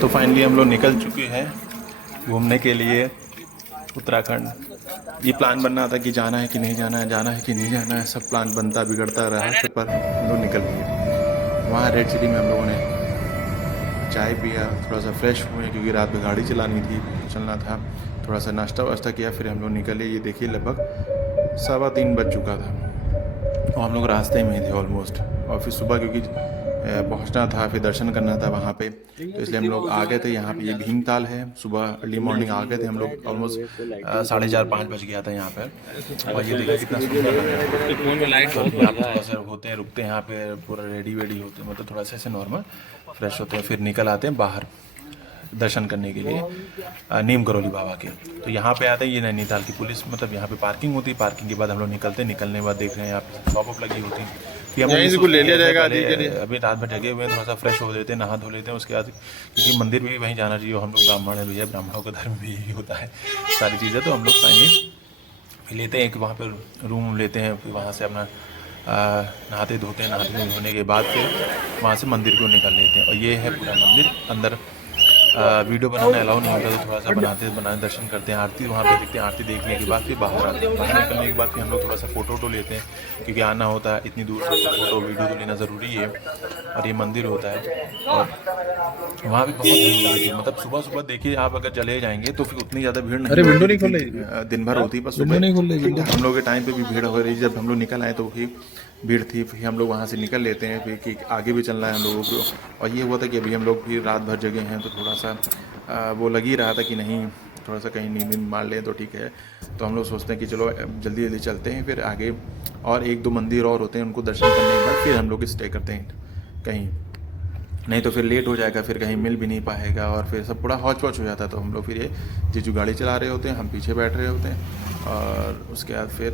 तो फाइनली हम लोग निकल चुके हैं घूमने के लिए उत्तराखंड। ये प्लान बन रहा था कि जाना है कि नहीं जाना है, जाना है कि नहीं जाना है, सब प्लान बनता बिगड़ता रहा, फिर पर हम लोग निकल लिए। वहाँ रेड सिटी में हम लोगों ने चाय पिया, थोड़ा सा फ्रेश हुए क्योंकि रात में गाड़ी चलानी थी, चलना था, थोड़ा सा नाश्ता वाश्ता किया, फिर हम लोग निकले। ये देखिए लगभग 3:15 बज चुका था और हम लोग रास्ते में ही थे ऑलमोस्ट। और फिर सुबह क्योंकि पहुंचना था, फिर दर्शन करना था वहाँ पे, तो इसलिए हम लोग आ गए थे यहाँ पे। ये भीमताल है, सुबह अर्ली मॉर्निंग आ गए थे हम लोग, ऑलमोस्ट 4:30-5 बज गया था यहाँ पर। और ये देखिए कितना सुंदर लग रहा है। तो यहाँ पे थोड़ा सा होते हैं, रुकते हैं यहाँ पे, पूरा रेडी वेडी होते हैं, मतलब थोड़ा सा ऐसे नॉर्मल फ्रेश होते हैं, फिर निकल आते हैं बाहर दर्शन करने के लिए नीम करोली बाबा के। तो यहाँ पे आते हैं, ये नैनीताल की पुलिस, मतलब यहाँ पे पार्किंग होती है, पार्किंग के बाद हम लोग निकलने के बाद देख रहे हैं यहाँ पे शॉप वॉप लगी होती है। फिर हम लोग ले लिया जाएगा अभी रात में जगे हुए हैं, थोड़ा सा फ्रेश हो लेते हैं, नहा धो लेते हैं, उसके बाद क्योंकि मंदिर भी वहीं जाना चाहिए। हम लोग ब्राह्मण है भैया, ब्राह्मणों का धर्म भी यही होता है सारी चीज़ें। तो हम लोग फाइनली फिर लेते हैं एक वहाँ पर रूम लेते हैं, फिर वहाँ से अपना नहाते धोने के बाद फिर वहाँ से मंदिर को निकल लेते हैं। और ये है पूरा मंदिर। अंदर वीडियो बनाना अलाउ नहीं होता, तो थोड़ा सा बनाने दर्शन करते हैं, आरती वहाँ पे देखते हैं, आरती देखने के बाद फिर बाहर आते हैं। बाहर निकलने के बाद फिर हम लोग थोड़ा सा फ़ोटो लेते हैं क्योंकि आना होता है इतनी दूर से, फ़ोटो वीडियो तो लेना ज़रूरी है। और ये मंदिर होता है और वहाँ भी बहुत भीड़ लगी थी, मतलब सुबह सुबह देखिए आप अगर चले जाएंगे तो फिर उतनी ज़्यादा भीड़ नहीं। अरे विंडो नहीं खोल रही, दिन भर होती है, बस सुबह नहीं खोल रही। हम लोग के टाइम पे भी भीड़ हो रही, जब हम लोग निकल आए तो भी भीड़ थी। फिर हम लोग वहाँ से निकल लेते हैं, फिर कि आगे भी चलना है हम लोगों को। और ये हुआ था कि अभी हम लोग फिर रात भर जगह हैं, तो थोड़ा सा वो लग ही रहा था कि नहीं थोड़ा सा कहीं नींद मार लें तो ठीक है। तो हम लोग सोचते हैं कि चलो जल्दी जल्दी चलते हैं, फिर आगे और 1-2 मंदिर और होते हैं, उनको दर्शन करने के बाद फिर हम लोग स्टे करते हैं कहीं, नहीं तो फिर लेट हो जाएगा, फिर कहीं मिल भी नहीं पाएगा और फिर सब पूरा हौच पौच हो जाता है। तो हम लोग फिर ये जीजू गाड़ी चला रहे होते हैं, हम पीछे बैठ रहे होते हैं और उसके बाद फिर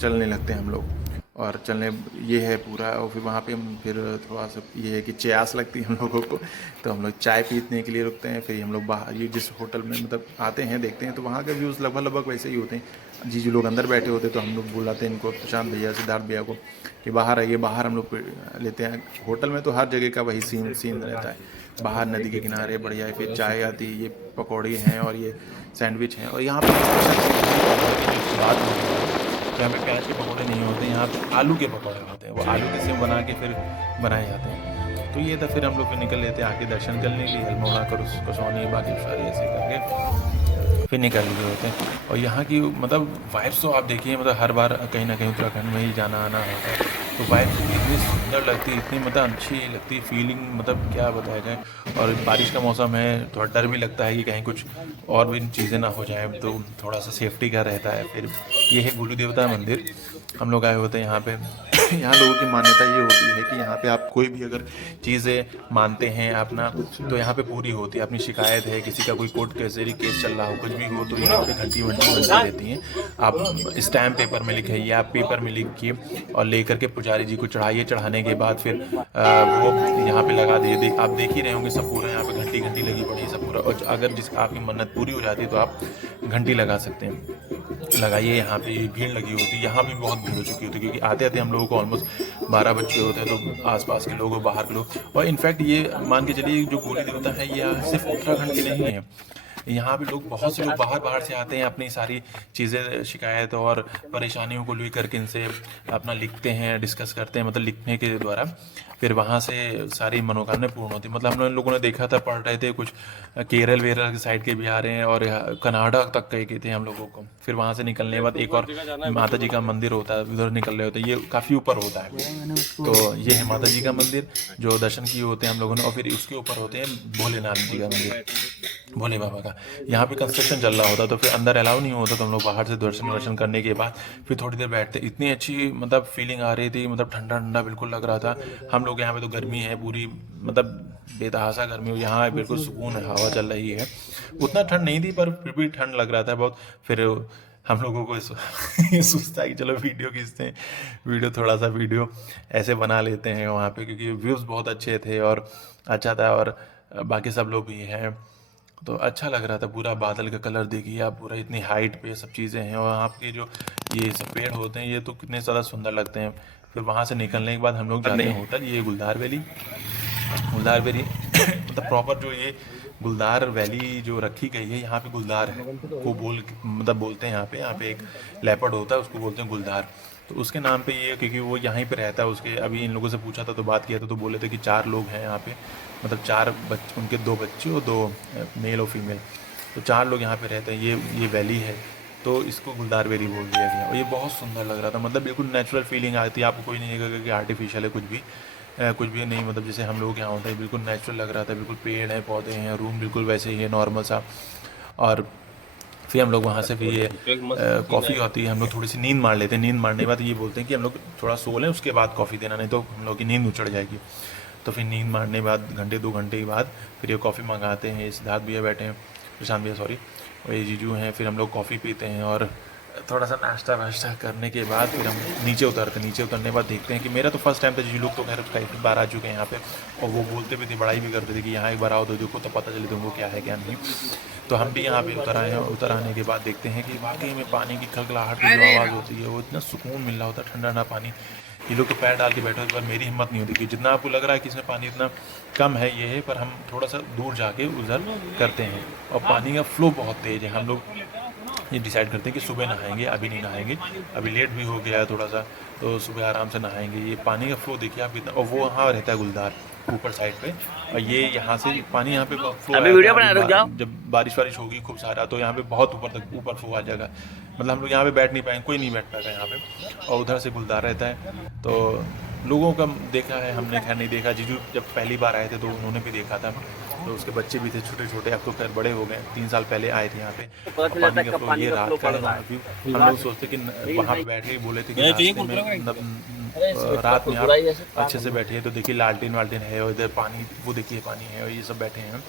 चलने लगते हैं हम लोग। और चलने ये है पूरा। और फिर वहाँ पे हम फिर थोड़ा सा ये है कि प्यास लगती है हम लोगों को, तो हम लोग चाय पीने के लिए रुकते हैं। फिर हम लोग बाहर ये जिस होटल में मतलब आते हैं देखते हैं, तो वहाँ के व्यूज़ लगभग वैसे ही होते हैं। जीजू लोग अंदर बैठे होते हैं, तो हम लोग बुलाते हैं इनको, प्रशांत भैया, सिद्धार्थ भैया को, कि बाहर आइए। बाहर हम लोग लेते हैं। होटल में तो हर जगह का वही सीन रहता है, बाहर नदी के किनारे बढ़िया है, फिर चाय आती है, ये पकौड़ी हैं और ये सैंडविच हैं। और यहाँ पर बात यहाँ पे प्याज के पकौड़े नहीं होते, यहाँ पे आलू के पकौड़े होते हैं। वो आलू के सेव बना के फिर बनाए जाते हैं। तो ये था, फिर हम लोग फिर निकल लेते हैं आके दर्शन करने के लिए, हलमोड़ा कसौनी बाकी सारी ऐसे करके फिर निकल लिए होते हैं। और यहाँ की मतलब वाइब्स तो आप देखिए, मतलब हर बार कहीं ना कहीं उत्तराखंड में ही जाना आना होता है, तो वाइब्स इतनी सुंदर लगती है, इतनी मतलब अच्छी लगती है फीलिंग, मतलब क्या बताया जाए। और बारिश का मौसम है, थोड़ा डर भी लगता है कि कहीं कुछ और भी चीज़ें ना हो जाए, तो थोड़ा सा सेफ्टी का रहता है। फिर ये है गुरु देवता मंदिर, हम लोग आए होते हैं यहाँ पे। यहाँ लोगों की मान्यता ये होती है कि यहाँ पे आप कोई भी अगर चीज़ें मानते हैं अपना, तो यहाँ पे पूरी होती है। अपनी शिकायत है, किसी का कोई कोर्ट कचहरी केस चल रहा हो, कुछ भी हो, तो यहाँ पे घंटी वंटी बजती रहती हैं। आप स्टैम्प पेपर में लिखाइए, आप पेपर में लिखिए और लेकर के पुजारी जी को चढ़ाइए। चढ़ाने के बाद फिर वो यहाँ पे लगा दीजिए। आप देख ही रहे होंगे सब पूरा यहाँ पे घंटी घंटी लगी पड़ी है सब पूरा। और अगर जिस आपकी मन्नत पूरी हो जाती है तो आप घंटी लगा सकते हैं, लगाइए। यहाँ पे भीड़ लगी होती है, यहाँ भी बहुत भीड़ हो चुकी होती है क्योंकि आते आते हम लोगों को ऑलमोस्ट 12 बज चुके होते हैं। तो आसपास के लोग, बाहर के लोग, और इनफैक्ट ये मान के चलिए जो गोली देवता है ये सिर्फ उत्तराखंड के नहीं है, यहाँ भी लोग, बहुत से लोग बाहर से आते हैं, अपनी सारी चीज़ें, शिकायत और परेशानियों को लेकर के इनसे अपना लिखते हैं, डिस्कस करते हैं, मतलब लिखने के द्वारा फिर वहाँ से सारी मनोकामनाएं पूर्ण होती। मतलब हम लोगों ने देखा था, पढ़ रहे थे कुछ केरल वेरल के साइड के भी आ रहे हैं और कनाडा तक गए थे हम लोगों को। फिर वहाँ से निकलने के बाद एक और माता जी का मंदिर होता है, उधर निकल रहे होते हैं, ये काफ़ी ऊपर होता है। तो ये है माता जी का मंदिर जो दर्शन किए होते हैं हम लोगों ने। और फिर उसके ऊपर होते हैं भोलेनाथ जी का मंदिर, भोले बाबा का। यहाँ पे कंस्ट्रक्शन चल रहा होता तो फिर अंदर अलाउ नहीं होता, तो हम लोग बाहर से दर्शन वर्शन करने के बाद फिर थोड़ी देर बैठते। इतनी अच्छी मतलब फीलिंग आ रही थी, मतलब ठंडा ठंडा बिल्कुल लग रहा था। हम लोग यहाँ पे तो गर्मी है पूरी, मतलब बेतहासा गर्मी हो, यहाँ बिल्कुल सुकून है, हवा चल रही है। उतना ठंड नहीं थी पर फिर भी ठंड लग रहा था बहुत। फिर हम लोगों को सोचता है कि चलो वीडियो खींचते हैं, थोड़ा सा वीडियो ऐसे बना लेते हैं वहाँ पे, क्योंकि व्यूज़ बहुत अच्छे थे और अच्छा था। और बाकी सब लोग भी हैं, तो अच्छा लग रहा था। पूरा बादल का कलर देखिए आप, पूरा इतनी हाइट पे सब चीज़ें हैं। और आपके जो ये सब पेड़ होते हैं ये तो कितने ज़्यादा सुंदर लगते हैं। फिर वहाँ से निकलने के बाद हम लोग जाते हैं होटल, ये गुलदार वैली मतलब प्रॉपर जो ये गुलदार वैली जो रखी गई है, यहाँ पे गुलदार को बोलते हैं यहाँ पे एक लेपर्ड होता है, उसको बोलते हैं गुलदार। तो उसके नाम पे ये, क्योंकि वो यहीं पे रहता है। उसके अभी इन लोगों से पूछा था तो बात किया था, तो बोले थे कि 4 लोग हैं यहाँ पे, मतलब 4 बच्चे, उनके 2 बच्चे और 2 मेल और फीमेल, तो 4 लोग यहाँ पे रहते हैं। ये वैली है, तो इसको गुलदार वैली बोल दिया गया। और ये बहुत सुंदर लग रहा था, मतलब बिल्कुल नेचुरल फीलिंग आती है आपको, कोई नहीं लगेगा कि आर्टिफिशियल है कुछ भी नहीं, मतलब जैसे हम लोग यहाँ होता है बिल्कुल नेचुरल लग रहा था। बिल्कुल पेड़ है, पौधे हैं, रूम बिल्कुल वैसे ही है नॉर्मल सा। और फिर हम लोग वहाँ से फिर ये कॉफ़ी होती है, हम लोग थोड़ी सी नींद मार लेते हैं। नींद मारने के बाद ये बोलते हैं कि हम लोग थोड़ा सो लें, उसके बाद कॉफ़ी देना, नहीं तो हम लोग की नींद उचड़ जाएगी। तो फिर नींद मारने के बाद घंटे 2 घंटे के बाद फिर ये कॉफ़ी मंगाते हैं। सिद्धार्थ भैया बैठे हैं, प्रशांत भैया सॉरी, और ये जीजू हैं। फिर हम लोग कॉफ़ी पीते हैं और थोड़ा सा नाश्ता वाश्ता करने के बाद फिर हम नीचे उतरने के बाद देखते हैं कि मेरा तो फर्स्ट टाइम था। जीजू लोग तो खैर कई बार आ चुके हैं यहाँ पे, और वो बोलते भी थे, बड़ाई भी करते थे कि यहाँ एक बार आओ तो देखो, तो पता चले तुमको क्या है क्या नहीं। तो हम भी यहाँ पे उतर आए हैं। उतर आने के बाद देखते हैं कि वाकई में पानी की खलखलाहट की जो आवाज़ होती है, वो इतना सुकून मिल रहा होता है, ठंडा ठंडा पानी। ये लोग तो पैर डाल के बैठे हो, इस बार मेरी हिम्मत नहीं होती कि जितना आपको लग रहा है कि इसमें पानी इतना कम है, ये है, पर हम थोड़ा सा दूर जाके उधर करते हैं। और पानी का फ्लो बहुत तेज़ है। हम लोग ये डिसाइड करते हैं कि सुबह नहाएंगे, अभी नहीं नहाएंगे, अभी लेट भी हो गया है थोड़ा सा, तो सुबह आराम से नहाएंगे। ये पानी का फ्लो देखिए आप कितना, और वो वहाँ रहता है गुलदार ऊपर साइड पे, और ये यहाँ से पानी यहाँ पे फ्लो अभी वीडियो बना रुक जाओ। जब बारिश वारिश होगी खूब सारा, तो यहाँ पे बहुत ऊपर फ्लो आ जाएगा। मतलब हम लोग यहाँ पे बैठ नहीं पाएंगे, कोई नहीं बैठ पाएगा यहाँ पे, और उधर से गुलदार रहता है। तो लोगों का देखा है हमने, खैर नहीं देखा। जीजू जब पहली बार आए थे तो उन्होंने भी देखा था, तो उसके बच्चे भी थे छोटे छोटे, अब तो खैर बड़े हो गए। 3 साल पहले आए थे यहाँ पे। और पानी का फ्लो, ये रात का व्यू, हम लोग सोचते कि वहाँ पे बैठ के बोले थे कि रात में आप अच्छे से बैठिए, तो देखिए लालटेन वालटेन है, और इधर पानी, वो देखिए पानी है, और ये सब बैठे हैं,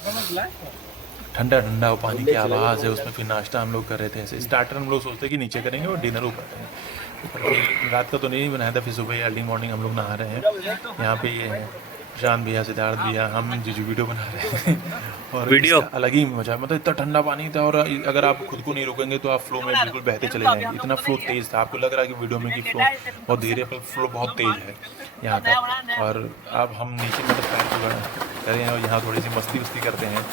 ठंडा ठंडा वो पानी की आवाज़ है उसमें। फिर नाश्ता हम लोग कर रहे थे ऐसे। स्टार्टर हम लोग सोचते कि नीचे करेंगे और डिनर ऊपर करेंगे। रात का तो नहीं बनाया था, फिर सुबह अर्ली मॉर्निंग हम लोग नहा रहे हैं यहाँ पे। ये है प्रशांत भैया, सिद्धार्थ भैया, हम जीजू वीडियो बना रहे हैं। और वीडियो अलग ही मजा, मतलब इतना ठंडा पानी था, और अगर आप खुद को नहीं रोकेंगे तो आप फ्लो में बिल्कुल बहते चले जाएंगे। इतना फ्लो तेज़ था, आपको लग रहा है कि वीडियो में कि फ्लो बहुत धीरे, पर फ्लो बहुत तेज़ है यहाँ का। और अब हम नीचे मतलब पैर को कर रहे हैं, और यहाँ थोड़ी सी मस्ती वस्ती करते हैं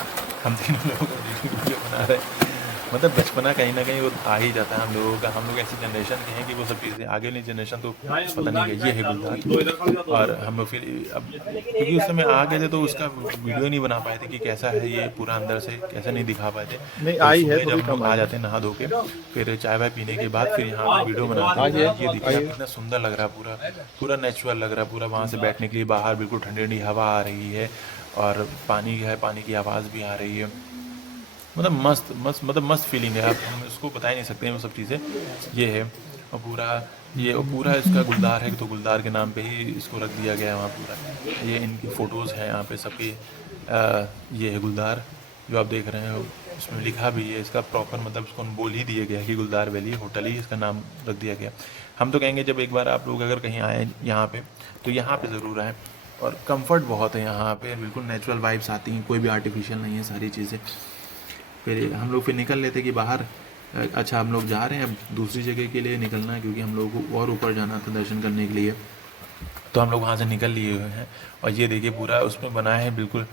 हम तीनों लोग, वीडियो बना रहे हैं। मतलब बचपना कहीं ना कहीं वो आ ही जाता है हम लोगों का। हम लोग ऐसी जनरेशन के हैं कि वो सब चीज़ें, आगे वाली जनरेशन तो पता नहीं है। ये है गुलदार। और हम लोग फिर अब क्योंकि उस समय आ गए थे, तो उसका वीडियो नहीं बना पाए थे कि कैसा है ये पूरा अंदर से, कैसा नहीं दिखा पाए थे। नहीं तो आई है, सुबह थोड़ी जब हम कम आ आई जाते हैं नहा धो के, फिर चाय वाय पीने के बाद फिर यहाँ पे वीडियो बनाते हैं। ये देखिए आप, कितना सुंदर लग रहा है, पूरा पूरा नेचुरल लग रहा है पूरा। वहाँ से बैठने के लिए बाहर बिल्कुल ठंडी ठंडी हवा आ रही है, और पानी है, पानी की आवाज़ भी आ रही है। मतलब मस्त मस्त, मतलब मस्त फीलिंग है। आप हम इसको बता ही नहीं सकते हैं वो सब चीज़ें। ये है, और पूरा इसका गुलदार है, तो गुलदार के नाम पे ही इसको रख दिया गया है वहाँ पूरा। ये इनकी फ़ोटोज़ हैं यहाँ पे सबकी। ये है गुलदार जो आप देख रहे हैं, इसमें लिखा भी है इसका प्रॉपर, मतलब इसको बोल ही दिया गया है कि गुलदार वैली होटल ही इसका नाम रख दिया गया। हम तो कहेंगे जब एक बार आप लोग अगर कहीं आए यहाँ पे, तो यहाँ पे ज़रूर आएँ। और कंफर्ट बहुत है यहाँ पे, बिल्कुल नेचुरल वाइब्स आती हैं, कोई भी आर्टिफिशियल नहीं है सारी चीज़ें। फिर हम लोग फिर निकल लेते कि बाहर, अच्छा हम लोग जा रहे हैं अब दूसरी जगह के लिए निकलना है, क्योंकि हम लोग को और ऊपर जाना था दर्शन करने के लिए। तो हम लोग वहाँ से निकल लिए हुए हैं। और ये देखिए पूरा उसमें बना है बिल्कुल,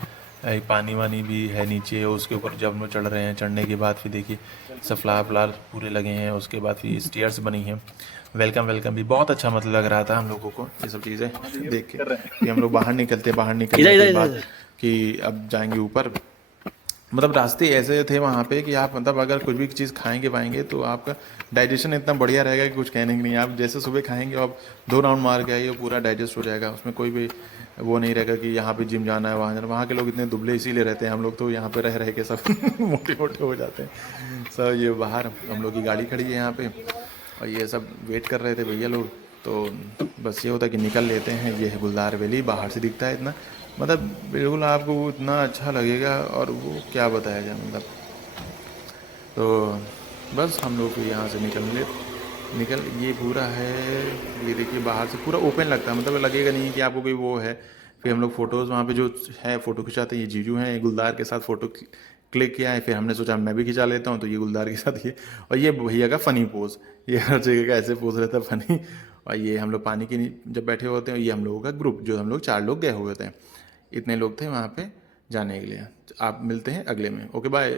पानी वानी भी है नीचे। उसके ऊपर जब हम लोग चढ़ रहे हैं, चढ़ने के बाद फिर देखिए सब फ्लावर फ्लावर पूरे लगे हैं। उसके बाद फिर स्टेयर्स बनी हैं, वेलकम भी बहुत अच्छा मतलब लग रहा था हम लोगों को ये सब चीज़ें देख के। कि हम लोग बाहर निकलने के बाद कि अब जाएंगे ऊपर। मतलब रास्ते ऐसे थे वहाँ पे कि आप मतलब अगर कुछ भी चीज़ खाएंगे पाएंगे तो आपका डाइजेशन इतना बढ़िया रहेगा कि कुछ कहने की नहीं। आप जैसे सुबह खाएंगे, आप 2 राउंड मार के आइए, पूरा डाइजेस्ट हो जाएगा। उसमें कोई भी वो नहीं रहेगा कि यहाँ पे जिम जाना है, वहाँ जाना। वहाँ के लोग इतने दुबले इसीलिए रहते हैं, हम लोग तो यहाँ पे रह के सब मोटे मोटे हो जाते हैं सब। ये बाहर हम लोग की गाड़ी खड़ी है यहाँ पे, और ये सब वेट कर रहे थे भैया लोग। तो बस ये होता है कि निकल लेते हैं। ये है गुलदार वैली, बाहर से दिखता है इतना, मतलब बिल्कुल आपको वो इतना अच्छा लगेगा, और वो क्या बताया जाए मतलब। तो बस हम लोग यहाँ से निकल ये पूरा है, ये देखिए बाहर से पूरा ओपन लगता है, मतलब लगेगा नहीं कि आपको कोई वो है। फिर हम लोग फ़ोटोज़ वहाँ पे जो है फ़ोटो खिंचाते हैं। ये जीजू हैं, ये गुलदार के साथ फ़ोटो क्लिक किया है। फिर हमने सोचा मैं भी खिंचा लेता हूँ, तो ये गुलदार के साथ ये, और ये भैया का फ़नी पोज़, ये हर जगह का ऐसे पोज़ रहता है फ़नी। और ये हम लोग पानी के जब बैठे होते हैं, ये हम लोगों का ग्रुप, जो हम लोग 4 लोग गए हुए थे, इतने लोग थे वहाँ पे। जाने के लिए। आप मिलते हैं अगले में। Okay bye.